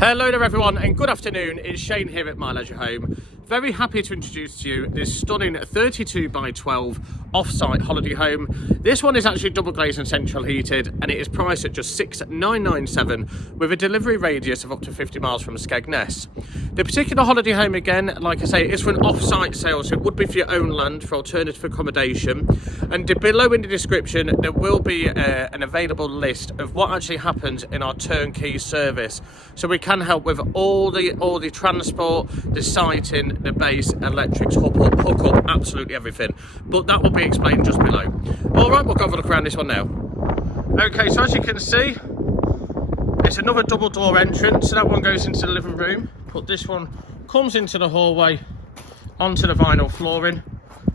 Hello there everyone and good afternoon, it's Shane here at My Leisure Home. Very happy to introduce to you this stunning 32 by 12 off-site holiday home. This one is actually double glazed and central heated and it is priced at just $6,997 with a delivery radius of up to 50 miles from Skegness. The particular holiday home, again, like I say, is for an off-site sale, so it would be for your own land for alternative accommodation. And below in the description there will be an available list of what actually happens in our turnkey service, so we can help with all the transport, the siting, the base, electrics, hook up, absolutely everything. But that will be explained just below. All right, we'll go have a look around this one now. Okay, so as you can see, it's another double door entrance. So that one goes into the living room, but this one comes into the hallway onto the vinyl flooring.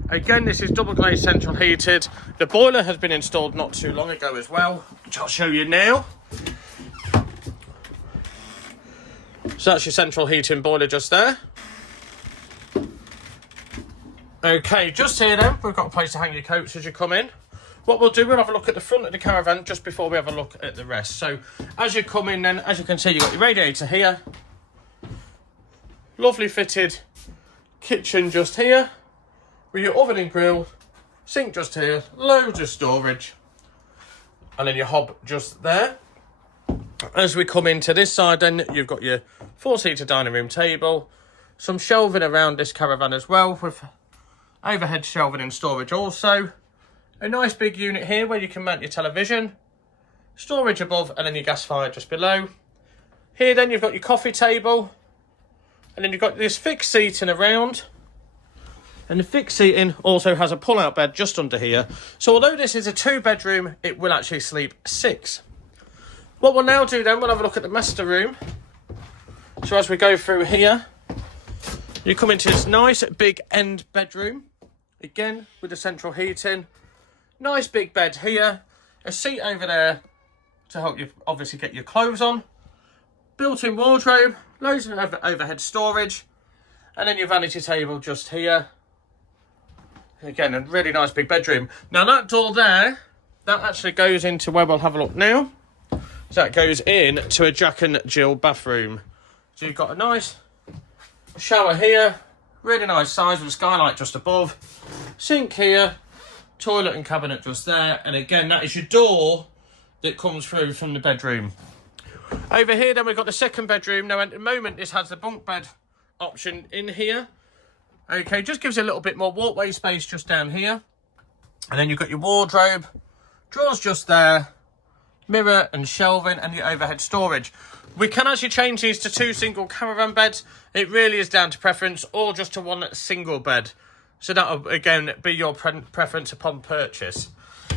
Again, this is double glazed central heated. The boiler has been installed not too long ago as well, which I'll show you now. So that's your central heating boiler just there. Okay, just here then, we've got a place to hang your coats as you come in. What we'll do, we'll have a look at the front of the caravan just before we have a look at the rest. So as you come in then, as you can see, you've got your radiator here. Lovely fitted kitchen just here. With your oven and grill, sink just here, loads of storage. And then your hob just there. As we come into this side then, you've got your four-seater dining room table. Some shelving around this caravan as well, with overhead shelving and storage also. A nice big unit here where you can mount your television. Storage above and then your gas fire just below. Here then you've got your coffee table. And then you've got this fixed seating around. And the fixed seating also has a pull-out bed just under here. So although this is a 2-bedroom, it will actually sleep 6. What we'll now do then, we'll have a look at the master room. So as we go through here, you come into this nice big end bedroom. Again, with the central heating. Nice big bed here. A seat over there to help you obviously get your clothes on. Built-in wardrobe. Loads of overhead storage. And then your vanity table just here. Again, a really nice big bedroom. Now that door there, that actually goes into where we'll have a look now. So that goes in to a Jack and Jill bathroom. So you've got a nice shower here. Really nice size with a skylight just above. Sink here. Toilet and cabinet just there. And again, that is your door that comes through from the bedroom. Over here then we've got the second bedroom. Now at the moment this has the bunk bed option in here. Okay, just gives you a little bit more walkway space just down here. And then you've got your wardrobe, drawers just there, mirror and shelving, and your overhead storage. We can actually change these to 2 single caravan beds. It really is down to preference, or just to 1 single bed. So that'll, again, be your preference upon purchase.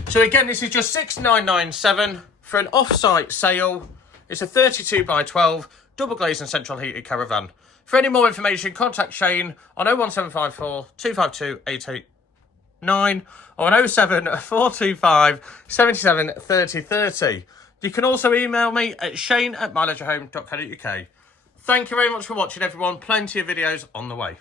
So again, this is just $6,997 for an off-site sale. It's a 32 by 12 double glazed and central heated caravan. For any more information, contact Shane on 01754 252 889 or on 07425 77 30 30. You can also email me at shane@myleisureHome.co.uk. Thank you very much for watching, everyone. Plenty of videos on the way.